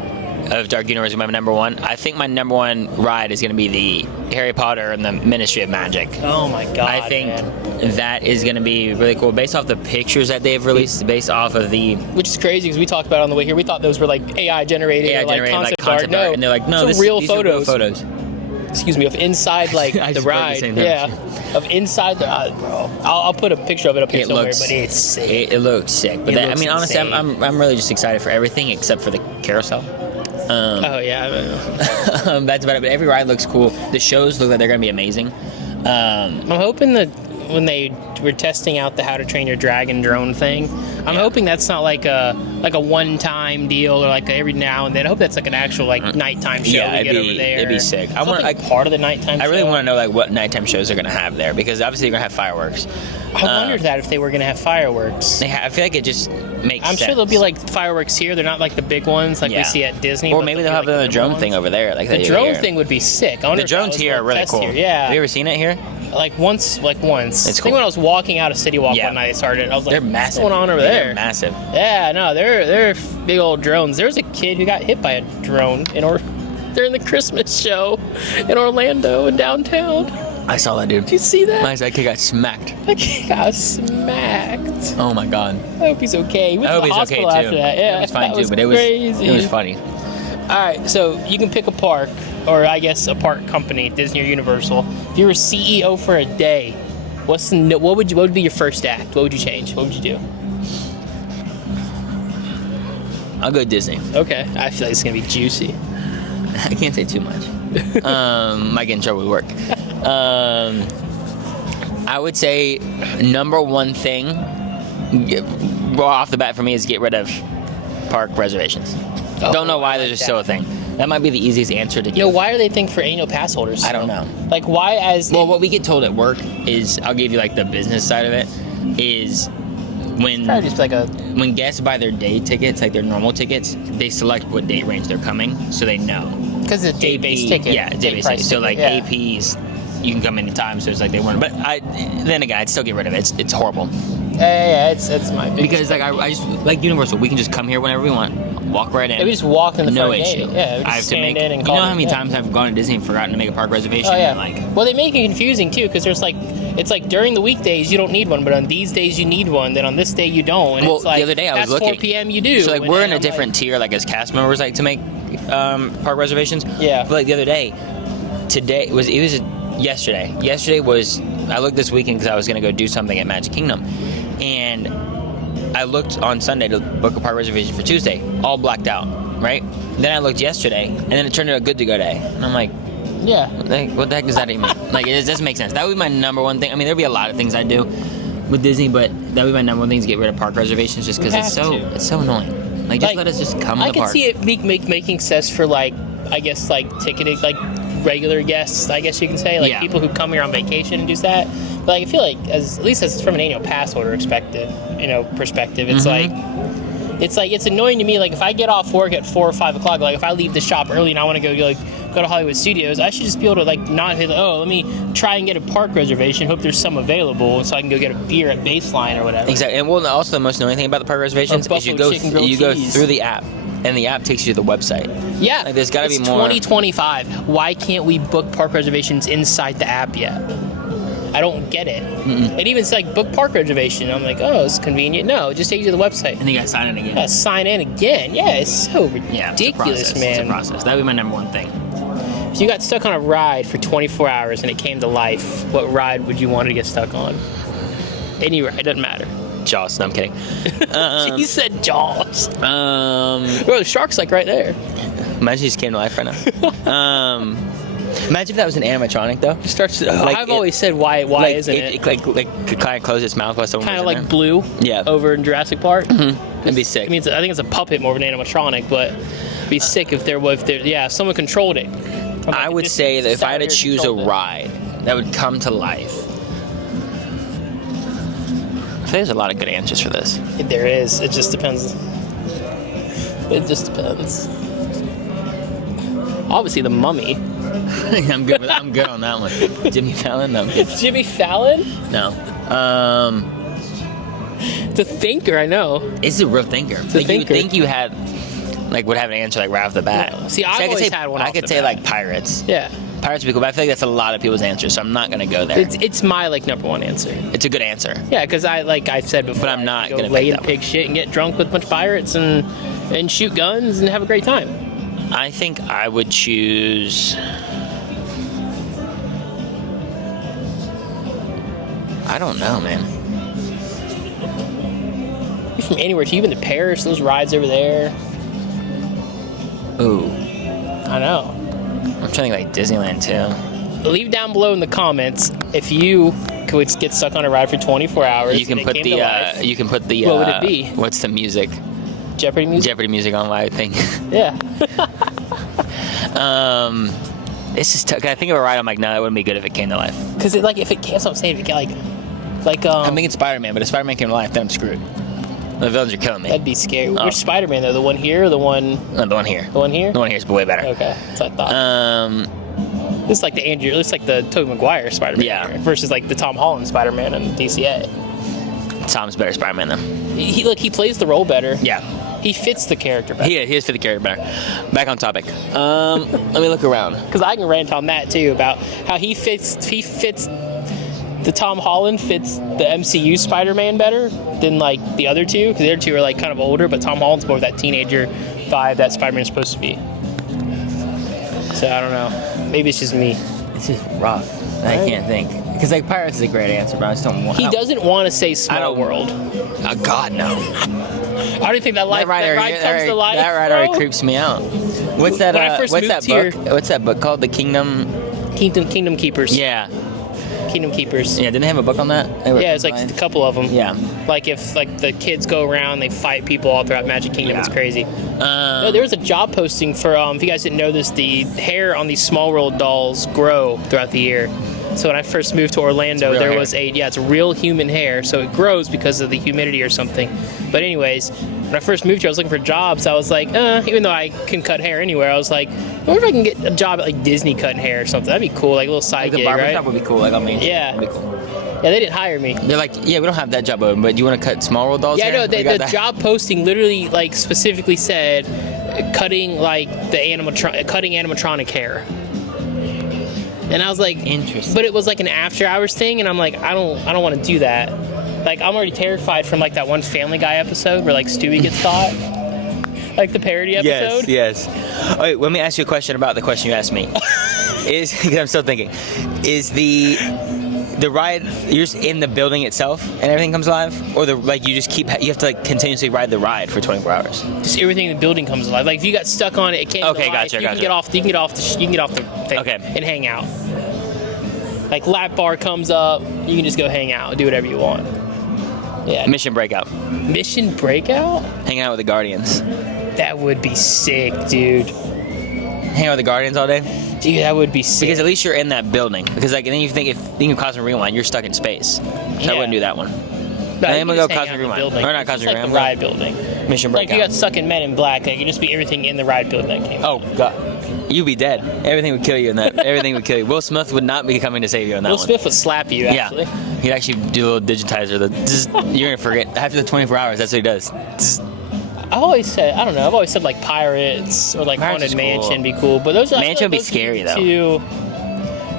of Dark Universe is my number one, I think my number one ride is going to be the Harry Potter and the Ministry of Magic. Oh my god! I think man. that is going to be really cool based off the pictures that they've released, based off of the Which is crazy because we talked about it on the way here. We thought those were like AI generated, or like concept art. No, and they're like, no, these are real these are real photos. photos. Excuse me, of inside like I the just wrote the ride. same thing. Yeah, of inside the bro. I'll put a picture of it up here It somewhere, looks, but it's sick. it looks sick. But It that, I looks mean, honestly, insane. I'm really just excited for everything except for the carousel. Oh yeah. That's about it. But every ride looks cool. The shows look like they're gonna be amazing. I'm hoping that when they were testing out the How to Train Your Dragon drone thing, I'm hoping that's not like a one-time deal or like every now and then. I hope that's like an actual like nighttime show we get over there. It'd be sick. I want like part of the nighttime. I really show. want to know like what nighttime shows they're gonna have there because obviously they're gonna have fireworks. I wondered that if they were gonna have fireworks. I feel like it just makes. I'm sure there'll be like fireworks here. They're not like the big ones like we see at Disney. Or but maybe they'll they'll be, have like, the the drone ones. thing over there. Like The they do drone here. thing would be sick. I wonder The if that drones was here a are really test cool. here. Yeah. Have you ever seen it here? Like once. It's I think cool. when I was walking out of City Walk Yeah. one night, I started. I was like, They're massive. What's going on over They're there? massive. Yeah, no, they're big old drones. There was a kid who got hit by a drone during the Christmas show in Orlando and downtown. I saw that dude. Did you see that? My kid got smacked. That kid got smacked. Oh my god. I hope he's okay. He went I to hope the he's okay hospital too. after that. Yeah, It was fine that too, was but crazy. it was funny. All right, so you can pick a park, or I guess a park company, Disney or Universal. If you were CEO for a day, what would be your first act? What would you change? What would you do? I'll go Disney. Okay, I feel like it's gonna be juicy. I can't say too much. Might get in trouble with work. I would say number one thing, off the bat for me, is get rid of park reservations. Don't know why they're just still a thing. That might be the easiest answer to give. Why are they think for annual pass holders? I don't know. Like, why as... Well, what we get told at work is, I'll give you like the business side of it, is Probably just like a... when guests buy their day tickets, like their normal tickets, they select what date range they're coming, so they know. Because it's a day-based ticket. Yeah, day-based ticket. So like APs, you can come anytime, so it's like they want. But then again, I'd still get rid of it. It's horrible. Yeah, it's my biggest Because like I just like Universal, we can just come here whenever we want, walk right in. We just walk in the no front issue. gate. Yeah, we just I have to stand make. in and You call know how it, many yeah. times I've gone to Disney and forgotten to make a park reservation? Oh yeah. And, like, Well, they make it confusing too, because there's like, it's like during the weekdays you don't need one, but on these days you need one. Then on this day you don't. And well, it's like, the other day I was that's looking. 4 p.m. you do. So like and we're then in a I'm different tier, like as cast members, like to make park reservations. Yeah. But like the other day, it was yesterday. Yesterday was, I looked this weekend because I was gonna go do something at Magic Kingdom, and I looked on Sunday to book a park reservation for Tuesday, all blacked out, right? Then I looked yesterday, and then it turned into a good to go day, and I'm like, Yeah. what the heck does that even mean? Like, it doesn't make sense. That would be my number one thing. I mean, there'd be a lot of things I'd do with Disney, but that would be my number one thing, to get rid of park reservations, just because it's so annoying. Like, just let us just come to the park. I can see it making sense for, like, I guess, like, ticketing, like, regular guests, I guess you can say, like, people who come here on vacation and do that. But like, I feel like, at least as from an annual pass holder perspective, it's like, it's annoying to me. Like, if I get off work at 4 or 5 o'clock, like, if I leave the shop early and I want to go to Hollywood Studios, I should just be able to, like, not be like, oh, let me try and get a park reservation, hope there's some available, so I can go get a beer at Baseline or whatever. Exactly. And well, also the most annoying thing about the park reservations is you go through the app, and the app takes you to the website. Yeah. Like, there's got to be more. 2025. Why can't we book park reservations inside the app yet? I don't get it. Mm-mm. It even says, like, book park reservation. I'm like, oh, it's convenient. No, it just takes you to the website. And you got to sign in again. Yeah, sign in again. Yeah, it's so ridiculous, man. It's a process. That would be my number one thing. If you got stuck on a ride for 24 hours and it came to life, what ride would you want to get stuck on? Any ride, doesn't matter. Jaws. No, I'm kidding. He said Jaws. Bro, the shark's like right there. Imagine he just came to life right now. Imagine if that was an animatronic, though. It starts. I've always said, why isn't it? It could kind of close its mouth while someone kind of was like in there. Blue. Yeah. Over in Jurassic Park. Mm-hmm. It'd be sick. I mean, I think it's a puppet more of an animatronic, but it'd be sick if if someone controlled it. I would say that if I had to choose a ride that would come to life, I think there's a lot of good answers for this. There is. It just depends. Obviously, the Mummy. I'm good on that one. Jimmy Fallon? No. Jimmy Fallon? No. It's a thinker, I know. It's a real thinker. It's a thinker. You would think you would have an answer like right off the bat. No. See, I've always had one. I could say like pirates. Yeah. Pirates would be cool, but I feel like that's a lot of people's answers, so I'm not gonna go there. It's my number one answer. It's a good answer. Yeah, because I've said before. But I'm not gonna lay pick in that pig shit and get drunk with a bunch of pirates and shoot guns and have a great time. I think I would choose. I don't know, man. You're from anywhere. You've been to Paris. Those rides over there. Ooh. I know. I'm trying to think like Disneyland too. Leave down below in the comments if you could get stuck on a ride for 24 hours. You can put the. You can put the. What would it be? What's the music? Jeopardy music. Jeopardy music on my thing. Yeah. It's just. I think of a ride. I'm like, no, that wouldn't be good if it came to life. Because if it came, that's what I'm saying. If it get I'm thinking Spider-Man, but if Spider-Man came to life, then I'm screwed. The villains are killing me. That'd be scary. Oh. Which Spider-Man though? The one here or the one? No, the one here. The one here? The one here is way better. Okay, that's what I thought. This is like the Tobey Maguire Spider-Man. Yeah. Here, versus like the Tom Holland Spider-Man in DCA. Tom's better Spider-Man though. He plays the role better. Yeah. He fits the character better. He is for the character better. Back on topic. Let me look around. Because I can rant on that too about how he fits. The Tom Holland fits the MCU Spider-Man better than like the other two, because the other two are like kind of older, but Tom Holland's more of that teenager vibe that Spider-Man's supposed to be. So I don't know. Maybe it's just me. It's just rough. I can't think. Because like Pirates is a great answer, but I just don't want. He doesn't want to say Small don't- World. God no. I don't think that ride comes to life. That ride already creeps me out. What's that? When I first What's moved that here- book? What's that book called? The Kingdom. Kingdom Keepers. Yeah. Kingdom Keepers. Yeah. Didn't they have a book on that? Yeah, it's like a couple of them. Yeah. Like if like the kids go around, they fight people all throughout Magic Kingdom. Yeah. It's crazy. No, there was a job posting for if you guys didn't know this, the hair on these Small World dolls grow throughout the year. So when I first moved to Orlando, real there hair. was it's real human hair, so it grows because of the humidity or something. But anyways, when I first moved here, I was looking for jobs. I was like, even though I can cut hair anywhere, I was like, I wonder if I can get a job at like Disney cutting hair or something. That'd be cool, like a little side The gig, barber right? shop would be cool. Like on Main Street. Yeah. That'd be cool. Yeah, they didn't hire me. They're like, yeah, we don't have that job open, but do you want to cut Small World dolls? Yeah, hair? no, We got the that. job posting literally like specifically said cutting like cutting animatronic hair. And I was like, Interesting. But it was like an after hours thing, and I'm like, I don't want to do that. Like I'm already terrified from like that one Family Guy episode where like Stewie gets caught, like the parody episode. Yes. All right, let me ask you a question about the question you asked me. Because I'm still thinking, is the ride you're just in the building itself and everything comes alive, or you have to like continuously ride the ride for 24 hours? Just everything in the building comes alive. Like if you got stuck on it, it can't. Okay, go live. gotcha, You can get off. You can get off the thing. Okay. And hang out. Like lap bar comes up, you can just go hang out, do whatever you want. Yeah. Mission Breakout. Mission Breakout? Hanging out with the Guardians. That would be sick, dude. Hang out with the Guardians all day? Dude, that would be sick. Because at least you're in that building. Because like, and then you think if you can Cosmic Rewind, you're stuck in space. So I wouldn't do that one. No, I'm you gonna can go just hang out Cosmic in the Rewind. building. Or not It's Cosmic like Rewind. the ride building. Mission Like Breakout. if you got stuck in Men in Black, like it'd just be everything in the ride building that came. Oh God, you'd be dead. Everything would kill you in that. Everything would kill you. Will Smith would not be coming to save you in that Will one. Smith would slap you, actually. Yeah, he'd actually do a little digitizer. You're gonna forget after the 24 hours. That's what he does. I've always said, I don't know, I've always said like Pirates or like Pirates Haunted is Mansion cool. be cool, but those Mansion would be scary, though.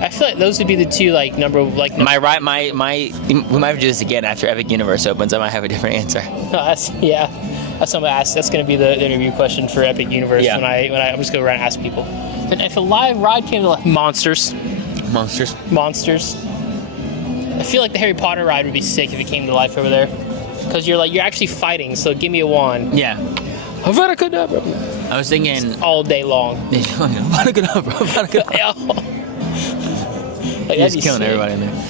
I feel like those would be the two like number. We might have to do this again after Epic Universe opens. I might have a different answer. That's something I asked. That's going to be the interview question for Epic Universe Yeah. when I'm just going to go around and ask people. And if a live ride came to life, monsters. I feel like the Harry Potter ride would be sick if it came to life over there, because you're actually fighting. So give me a wand. Yeah. Avada Kedavra. I was thinking. All day long. Like, He's killing everybody in there.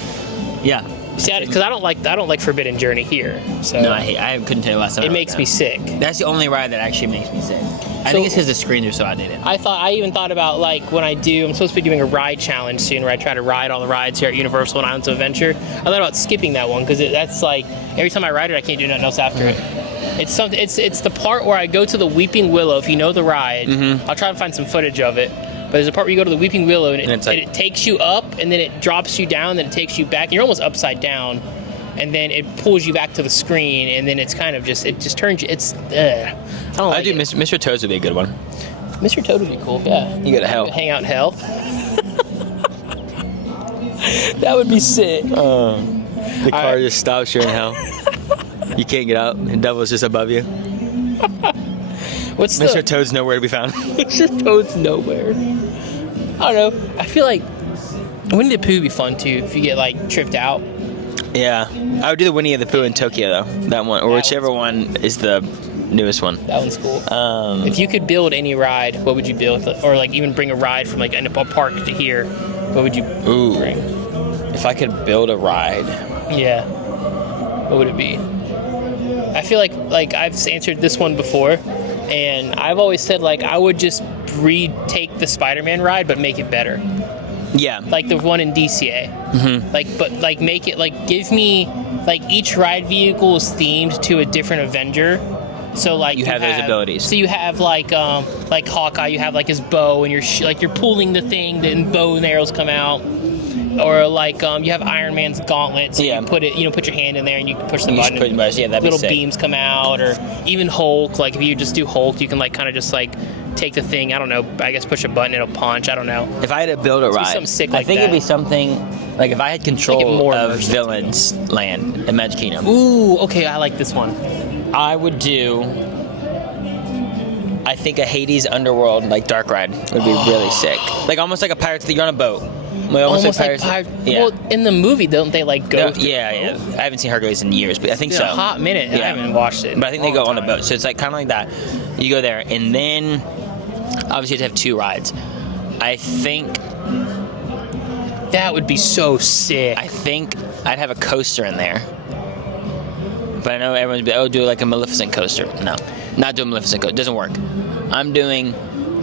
Yeah. See, because I don't like Forbidden Journey here. So No, I couldn't tell you last time. it makes me sick. That's the only ride that actually makes me sick. I think it's because the screens are so outdated. I even thought about like when I'm supposed to be doing a ride challenge soon where I try to ride all the rides here at Universal and Islands of Adventure. I thought about skipping that one because that's like every time I ride it, I can't do nothing else after it. It's something. It's the part where I go to the Weeping Willow. If you know the ride, I'll try to find some footage of it. But there's a part where you go to the Weeping Willow and it takes you up and then it drops you down, then it takes you back. And you're almost upside down, and then it pulls you back to the screen, and then it's kind of just turns you. It's I don't like it. Mr. Toads would be a good one. Mr. Toad would be cool. Yeah. You go to hell. Hang out in hell. That would be sick. The car just stops. You're in hell. You can't get out. The devil's just above you. What's Mr. Toad's nowhere to be found. Mr. Toad's nowhere. I don't know. I feel like Winnie the Pooh would be fun too if you get like tripped out. Yeah, I would do the Winnie the Pooh in Tokyo though. That one, or whichever one is the newest one. That one's cool. If you could build any ride, what would you build? Or like even bring a ride from like a park to here, what would you bring? If I could build a ride. Yeah. What would it be? I feel like I've answered this one before, and I've always said like I would just retake the Spider-Man ride but make it better. Yeah. Like the one in DCA. But make it give me each ride vehicle is themed to a different Avenger. So you have those abilities. So you have like Hawkeye, you have his bow and you're pulling the thing, then bow and arrows come out. Or you have Iron Man's gauntlet, so you put your hand in there and you can push the button. Little beams come out, or even Hulk. Like if you just do Hulk, you can kind of just take the thing. I don't know. I guess push a button, it'll punch. I don't know. If I had to build a ride, something sick I think that. it'd be something like if I had control of immersive. Villains Land at Magic Kingdom. Ooh, okay, I like this one. I would do. I think a Hades underworld dark ride would be really sick. Almost like a Pirates. You're on a boat. Well, almost like Pirates. Pirates. Yeah. Well, in the movie, don't they like go? No, yeah. I haven't seen Hercules in years, but I think It's so. been a hot minute. Yeah. I haven't watched it. But I think they go on a boat, so it's like kind of like that. You go there, and then obviously you have to have 2 rides. I think That would be so sick. I'd have a coaster in there. But I know everyone's be like, oh, do like a Maleficent coaster. No, not do a Maleficent coaster. It doesn't work. I'm doing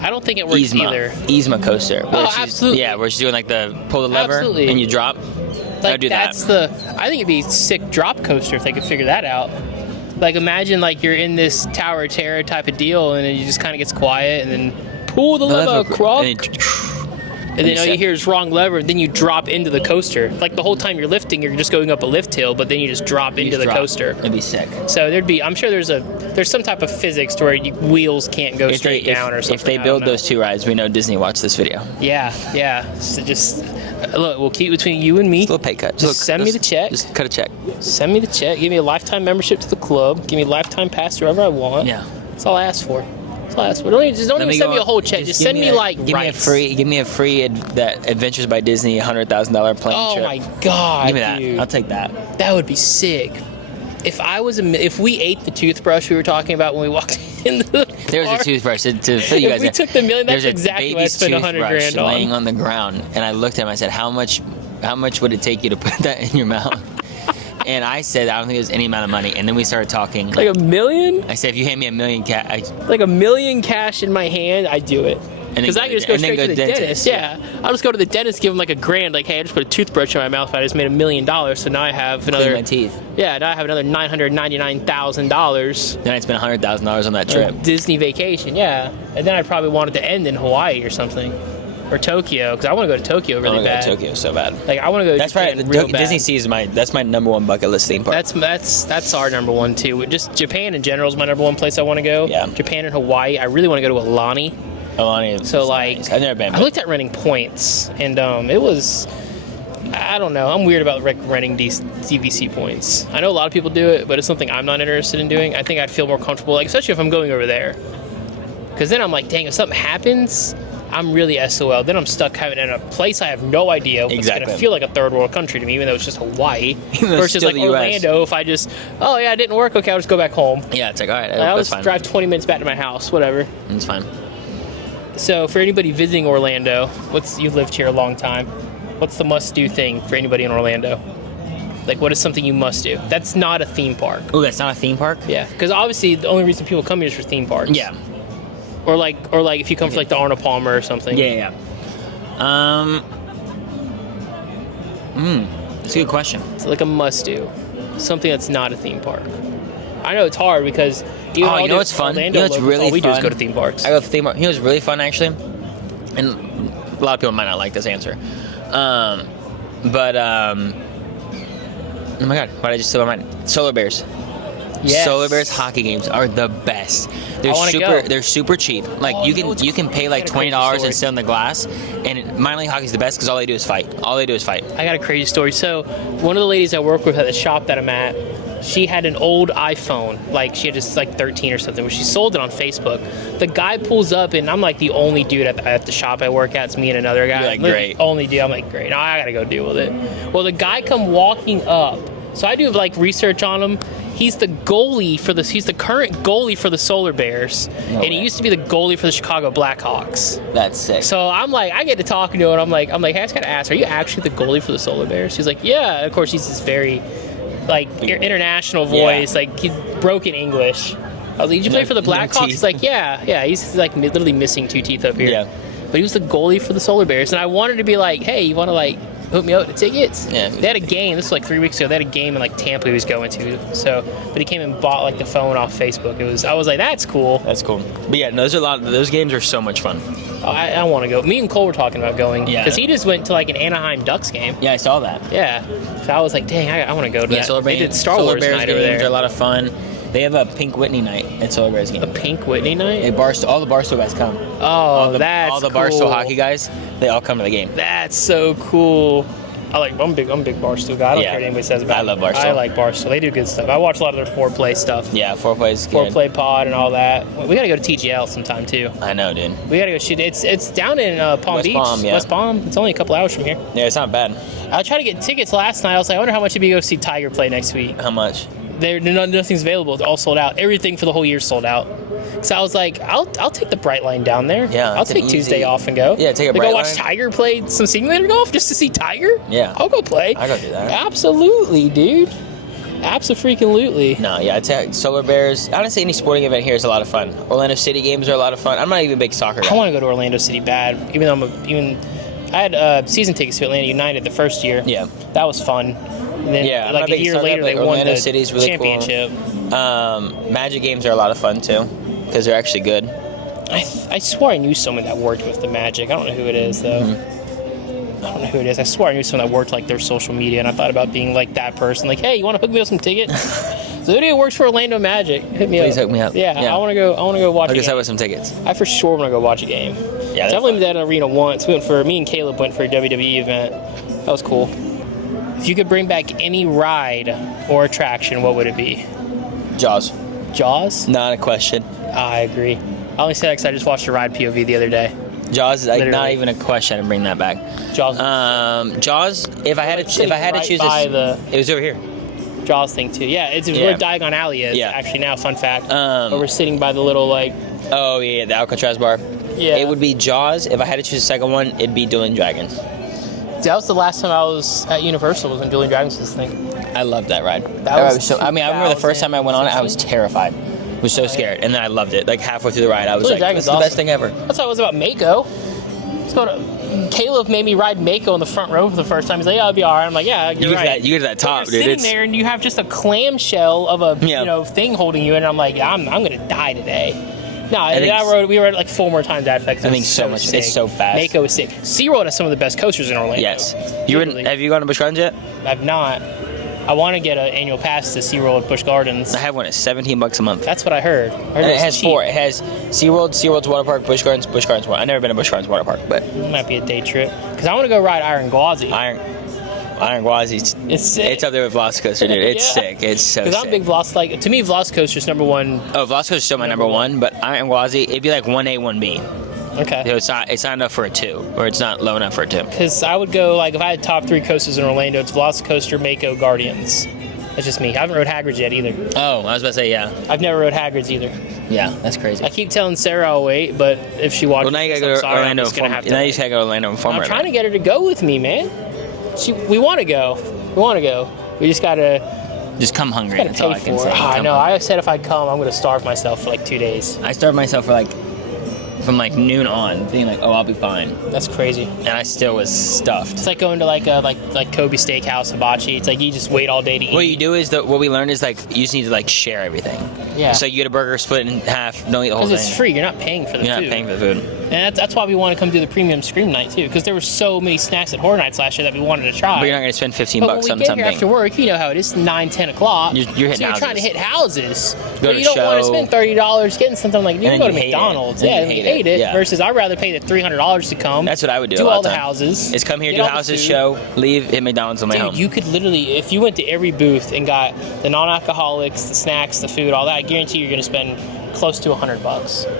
I don't think it works either. Yzma coaster. Oh, absolutely. Yeah, where she's doing like the pull the lever Absolutely. and you drop. Like I'd do that's that. I think it'd be a sick drop coaster if they could figure that out. Like imagine like you're in this Tower of Terror type of deal and then you just kind of gets quiet and then pull the lever, croc. And then all you hear is wrong lever, then you drop into the coaster. Like the whole time you're lifting, you're just going up a lift hill, but then you just drop into the coaster. It'd be sick. So I'm sure there's some type of physics to where wheels can't go straight down or something. If they build those 2 rides, we know Disney watched this video. Yeah. So just look, we'll keep it between you and me. It's a little pay cut. Just send me the check. Just cut a check. Send me the check. Give me a lifetime membership to the club. Give me a lifetime pass wherever I want. Yeah. That's all I ask for. Don't even send me a whole check. Just send me like rights. Give me a free that Adventures by Disney $100,000 plane trip. Oh my god, Give me that. dude. I'll take that. That would be sick. If we ate the toothbrush we were talking about when we walked in the There's car, a toothbrush to fill you guys if we in. took the million, that's There's exactly a what I baby's spent toothbrush $100,000 laying on. on the ground, and I looked at him. I said, "How much would it take you to put that in your mouth?" And I said, "I don't think it was any amount of money." And then we started talking. Like $1 million? I said, "If you hand me $1 million cash, Like $1 million cash in my hand, I'd do it. Because I can just go straight to the dentist. Yeah, I'll just go to the dentist, give him like $1,000. Like, hey, I just put a toothbrush in my mouth, but I just made $1 million. So now I have another. clean my teeth." Yeah, now I have another $999,000. Then I spent $100,000 on that trip. Disney vacation, yeah. And then I probably wanted to end in Hawaii or something, or Tokyo, because I want to go to Tokyo really I want bad. to go to Tokyo so bad. Like I want to go. To That's Japan right. real bad. Disney Sea is that's my number 1 bucket list theme park. That's our number 1 too. Just Japan in general is my number 1 place I want to go. Yeah. Japan and Hawaii. I really want to go to Alani. Alani. So like, nice. I've never been. I looked at renting points, and it was. I don't know. I'm weird about renting DVC points. I know a lot of people do it, but it's something I'm not interested in doing. I think I'd feel more comfortable, like especially if I'm going over there, because then I'm like, dang, if something happens, I'm really SOL. Then I'm stuck having in a place I have no idea. It's Exactly. gonna feel like a third world country to me, even though it's just Hawaii. Even though it's Versus still like the US. Orlando, if I just, oh yeah, it didn't work. Okay, I'll just go back home. Yeah, it's like, all right, I'll that's just fine. drive 20 minutes back to my house, whatever. It's fine. So for anybody visiting Orlando, you've lived here a long time. What's the must-do thing for anybody in Orlando? Like, what is something you must do? That's not a theme park. Oh, that's not a theme park? Yeah, because obviously the only reason people come here is for theme parks. Yeah. Or like if you come for like the Arnold Palmer or something. Yeah. That's a good question. It's like a must-do. Something that's not a theme park. I know it's hard because You know what's fun? Orlando, You know what's really all we do is fun? go to theme parks. I go to theme park. You know what's really fun, actually? And a lot of people might not like this answer. Oh my god, why did I just slip my mind? Solar Bears. Yes. Solar Bears hockey games are the best. They're super cheap. Like you can pay like $20 and sit on the glass. And minor league hockey's the best because all they do is fight. I got a crazy story. So one of the ladies I work with at the shop that I'm at, she had an old iPhone. Like she had just like 13 or something, where she sold it on Facebook. The guy pulls up, and I'm like the only dude at the shop I work at. It's me and another guy. You're like, We're great. the only dude. I'm like, great. Now I gotta go deal with it. Well, the guy come walking up. So I do like research on him. He's the goalie for this. He's the current goalie for the Solar Bears, and he used to be the goalie for the Chicago Blackhawks. That's sick. So I'm like, I get to talking to him. I'm like, hey, I just gotta ask, are you actually the goalie for the Solar Bears? He's like, yeah. And of course, he's this very, like, international voice, like he broken English. I was like, did you play for the Blackhawks? He's like, yeah. He's like literally missing 2 teeth up here. Yeah. But he was the goalie for the Solar Bears, and I wanted to be like, hey, you want to like hook me up with tickets? Yeah. They had a game. This was like 3 weeks ago. They had a game in like Tampa he was going to. So, but he came and bought like the phone off Facebook. I was like, that's cool. That's cool. But yeah, those games are so much fun. I want to go. Me and Cole were talking about going. Yeah. Because he just went to like an Anaheim Ducks game. Yeah, I saw that. Yeah. So I was like, dang, I want to go to that. Solar They Bears, did Star Solar Wars Bears night games over there. are a lot of fun. They have a Pink Whitney night at Solar Bears game. A Pink Whitney night? All the Barstool guys come. Oh, that's all the cool. Barstool hockey guys, they all come to the game. That's so cool. I'm a big Barstool guy. I don't care what anybody says about it. I love Barstool. I like Barstool. They do good stuff. I watch a lot of their foreplay stuff. Yeah, foreplay is good. Foreplay pod and all that. We gotta go to TGL sometime too. I know, dude. We gotta go shoot. It's down in Palm Beach. West Palm. It's only a couple hours from here. Yeah, it's not bad. I tried to get tickets last night. I was like, I wonder how much it'd be to go see Tiger play next week. How much? Nothing's available. It's all sold out. Everything for the whole year sold out. So I was like, I'll take the Bright Line down there. Yeah, I'll take Tuesday off and go. Yeah, take a Bright Line. Go Line. watch Tiger play some simulator golf just to see Tiger. Yeah, I'll go play. I'll go do that. Absolutely, dude. Absolutely. No, yeah, I'd say Solar Bears. Honestly, any sporting event here is a lot of fun. Orlando City games are a lot of fun. I'm not even a big soccer guy. I want to go to Orlando City bad, even though I had season tickets to Atlanta United the first year. Yeah, that was fun. And then like a year later, they won the really championship. Cool. Magic games are a lot of fun too, because they're actually good. I swore I knew someone that worked with the Magic. I don't know who it is though. I don't know who it is. I swore I knew someone that worked like their social media, and I thought about being like that person. Like, hey, you want to hook me up some tickets? So who works for Orlando Magic? Hit me up. Please hook me up. Yeah, I want to go. I want to go watch. I guess I with some tickets. I for sure want to go watch a game. Yeah, definitely been to that arena once. Me and Caleb went for a WWE event. That was cool. If you could bring back any ride or attraction, what would it be? Jaws. Jaws? Not a question. I agree. I only say that because I just watched a ride POV the other day. Jaws is like not even a question to bring that back. Jaws. Jaws. If I had to choose this, it was over here. Jaws thing too. Yeah, it's where Diagon Alley is. Yeah. Actually, now fun fact. But we're sitting by the little like. Oh yeah, the Alcatraz bar. Yeah. It would be Jaws. If I had to choose a second one, it'd be Dueling Dragons. That was the last time I was at Universal, was when Dueling Dragons was this thing. I loved that ride. I remember the first time I went on it, I was terrified. I was so scared, and then I loved it. Like halfway through the ride, I was like, "This is the best thing ever." That's how it was about Mako. Caleb made me ride Mako in the front row for the first time. He's like, "Yeah, I'll be all right." I'm like, "Yeah, you're right." You get to that top, dude. You're sitting there, and you have just a clamshell of a thing holding you, and I'm like, "I'm gonna die today." No, we rode like 4 more times that effect. I think so much. Sick. It's so fast. Mako is sick. SeaWorld has some of the best coasters in Orlando. Yes. Have you gone to Busch Gardens yet? I've not. I want to get an annual pass to SeaWorld at Busch Gardens. I have one. It's $17 a month. That's what I heard. And it has cheap. 4. It has SeaWorld's water park, Busch Gardens water. I've never been to Busch Gardens water park, but it might be a day trip. Because I want to go ride Iron Gwazi. Iron Gwazi. It's sick. It's up there with Velocicoaster, dude. It's sick. It's so sick. Because I'm a big Velocicoaster. To me, Velocicoaster's number one. Oh, Velocicoaster's still my number one, but Iron Gwazi, it'd be like 1A, 1B. Okay. So it's not enough for a 2, or it's not low enough for a 2. Because I would go, like, if I had top 3 coasters in Orlando, it's Velocicoaster, Mako, Guardians. That's just me. I haven't rode Hagrid's yet either. Oh, I was about to say, yeah. I've never rode Hagrid's either. Yeah, that's crazy. I keep telling Sarah I'll wait, but if she watches, now you gotta go to Orlando. Now you just gotta go to Orlando and I'm trying to get her to go with me, man. We want to go. We just gotta. Just come hungry. That's all I can say. I know. I said if I come, I'm gonna starve myself for like 2 days. I starved myself for from noon on, thinking like, oh, I'll be fine. That's crazy. And I still was stuffed. It's like going to like Kobe Steakhouse, Hibachi. It's like you just wait all day to eat. What you do is what we learned is you just need to share everything. Yeah. So you get a burger split in half, don't eat the whole thing. Because it's free. You're not paying for the food. You're not paying for the food. And that's why we want to come do the premium Scream Night too, because there were so many snacks at Horror Nights last year that we wanted to try. But you're not going to spend $15 on something. But when we get here after work, you know how it is, 9, 10 o'clock. You're hitting houses. So you're trying to hit houses. But you don't want to spend $30 getting something like, you can go to McDonald's. Yeah, and you hate it. Versus I'd rather pay the $300 to come. That's what I would do. Do all the houses. Is come here, do houses, show, leave, hit McDonald's on my home. You could literally, if you went to every booth and got the non-alcoholics, the snacks, the food, all that, I guarantee you're going to spend close to $100.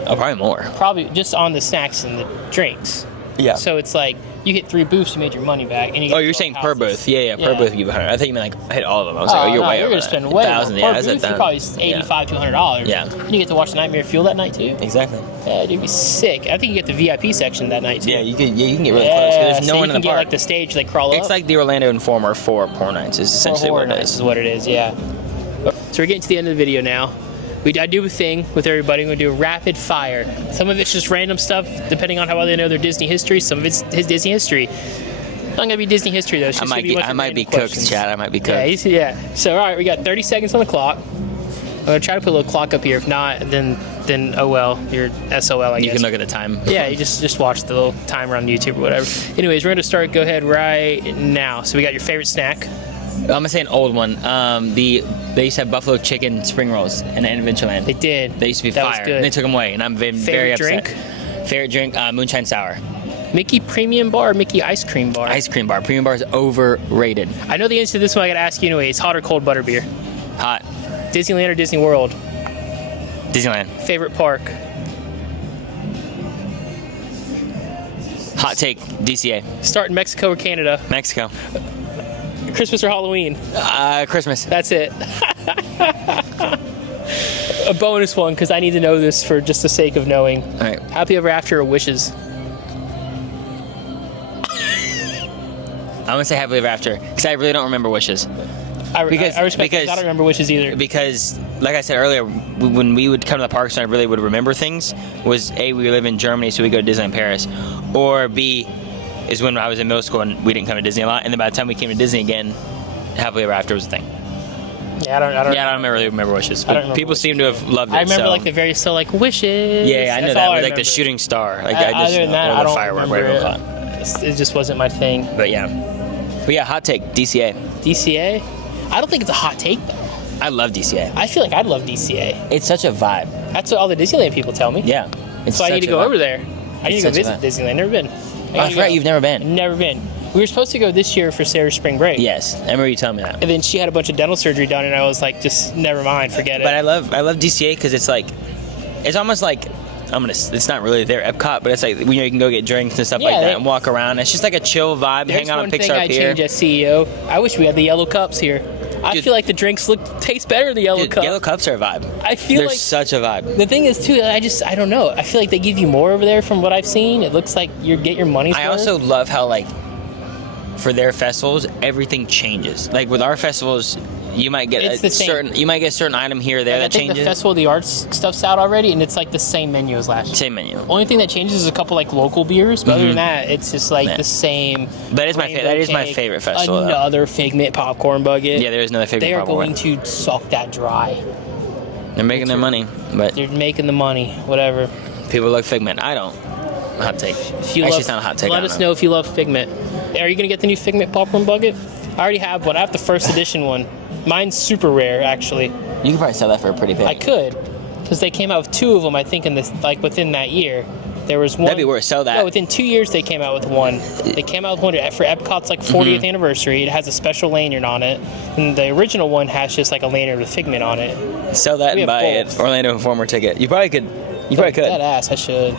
Oh, probably more. Probably just on the snacks and the drinks. Yeah. So it's like you hit 3 booths, you made your money back. And you're saying per booth? Yeah. Per booth you give 100. I think you meant hit all of them. I was like, you're way over. You're gonna spend way more. Per booth, you're probably $85 to $100. Yeah. And you get to watch the Nightmare Fuel that night too. Exactly. Yeah, it'd be sick. I think you get the VIP section that night too. Yeah, you can get really close. There's no one in the park. Get the stage they crawl up. It's like the Orlando Informer for Horror Nights is essentially what it is. Is what it is. Yeah. So we're getting to the end of the video now. I do a thing with everybody. We're going to do a rapid fire. Some of it's just random stuff, depending on how well they know their Disney history. Some of it's his Disney history. Not going to be Disney history, though. I might be cooked, Chad. I might be cooked. Yeah. So, all right, we got 30 seconds on the clock. I'm going to try to put a little clock up here. If not, then oh well, you're SOL, I guess. You can look at the time. Yeah, you just watch the little timer on YouTube or whatever. Anyways, we're going to start. Go ahead right now. So we got your favorite snack. I'm gonna say an old one. They used to have buffalo chicken spring rolls in Adventureland. They did. They used to be that fire. Was good. And they took them away, and I'm very upset. Favorite drink? Moonshine sour. Mickey Premium Bar or Mickey Ice Cream Bar? Ice cream bar. Premium bar is overrated. I know the answer to this one. I gotta ask you anyway. It's hot or cold butterbeer? Hot. Disneyland or Disney World? Disneyland. Favorite park? Hot take. DCA. Start in Mexico or Canada? Mexico. Christmas or Halloween? Christmas. That's it. A bonus one, because I need to know this for just the sake of knowing. All right. Happy Ever After or Wishes? I'm gonna say happily ever after because I really don't remember wishes. I respect that. I don't remember wishes either. Because, like I said earlier, when we would come to the parks and I really would remember things, was A, we live in Germany, so we go to Disneyland Paris, or B, is when I was in middle school and we didn't come to Disney a lot, and then by the time we came to Disney again, happily ever after was a thing. Yeah, I don't really remember wishes, I don't but remember people wishes. seem to have loved it. I remember so. like the very like wishes. Yeah, I know That's that all with I like the remember. shooting star. Like Other than that, or I the don't firework, remember whatever it. you call it. It just wasn't my thing. But yeah, hot take DCA. DCA? I don't think it's a hot take though. I love DCA. I feel like I'd love DCA. It's such a vibe. That's what all the Disneyland people tell me. Yeah, it's So I need to go over there. I need to go such a visit Disneyland. Never been. I forgot you've never been. Never been. We were supposed to go this year for Sarah's spring break. Yes, I remember you telling me that. And then she had a bunch of dental surgery done, and I was like, just never mind, forget it. But I love DCA because it's like, it's almost like it's not really their Epcot, but it's like you can go get drinks and stuff like that and walk around. It's just like a chill vibe. Hang out on There's Pixar one thing I'd Pier. change as CEO. I wish we had the yellow cups here. I Dude. feel like the drinks taste better in the yellow cup. Yellow cups are a vibe. I feel They're like such a vibe. the thing is too. I don't know. I feel like they give you more over there from what I've seen. It looks like you get your money's worth. I also love how like for their festivals everything changes. Like with our festivals, you might get It's the a same. certain item here or there Like, that I think changes. the Festival of the Arts stuff's out already, and it's like the same menu as last year. Same menu. Only thing that changes is a couple like local beers, but other than that, it's just like Yeah. the same. That is my rainbow that is my cake, favorite festival. though. Another Figment popcorn bucket. Yeah, there is another favorite. They are popcorn. going to suck that dry. They're making their money, but They're making the money, whatever. people love Figment. I don't. Hot take. If you Actually, love, it's not a hot take. let us know if you love Figment. Are you gonna get the new Figment popcorn bucket? I already have one. I have the first edition one. Mine's super rare, actually. You could probably sell that for a pretty penny. I could, because they came out with two of them. I think in this, like within that year, there was one. That'd be worth sell that. No, within 2 years they came out with one. They came out with one for Epcot's like 40th anniversary. It has a special lanyard on it, and the original one has just like a lanyard with Figment on it. Sell that We and have buy both. it. Orlando Informer ticket. You probably could. That ass. I should.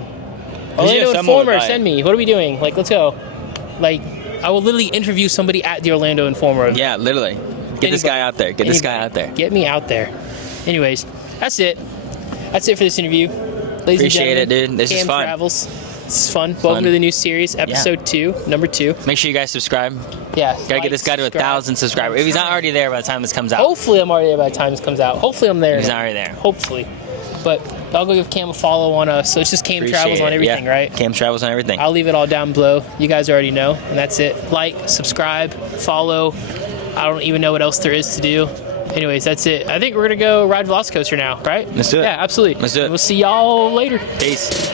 know Orlando someone would Informer, buy it. send me. What are we doing? Like, let's go. Like, I will literally interview somebody at the Orlando Informer. Yeah, literally. Get this guy out there. Get this guy out there. Get me out there. Anyways, that's it. That's it for this interview. Ladies Appreciate and it, gentlemen, dude. This is fun. CamTravels. This is fun. Welcome to the new series, episode 2, number 2. Make sure you guys subscribe. Yeah. Gotta get this guy to 1,000 subscribers. If he's not already there by the time this comes out. Hopefully I'm already there by the time this comes out. Hopefully I'm there. He's not already there. Hopefully. But I'll go give Cam a follow on so it's just CamTravels on everything, right? CamTravels on everything. I'll leave it all down below. You guys already know, and that's it. Like, subscribe, follow. I don't even know what else there is to do. Anyways, that's it. I think we're gonna go ride Velocicoaster now, right? Let's do it. Yeah, absolutely. Let's do it. We'll see y'all later. Peace.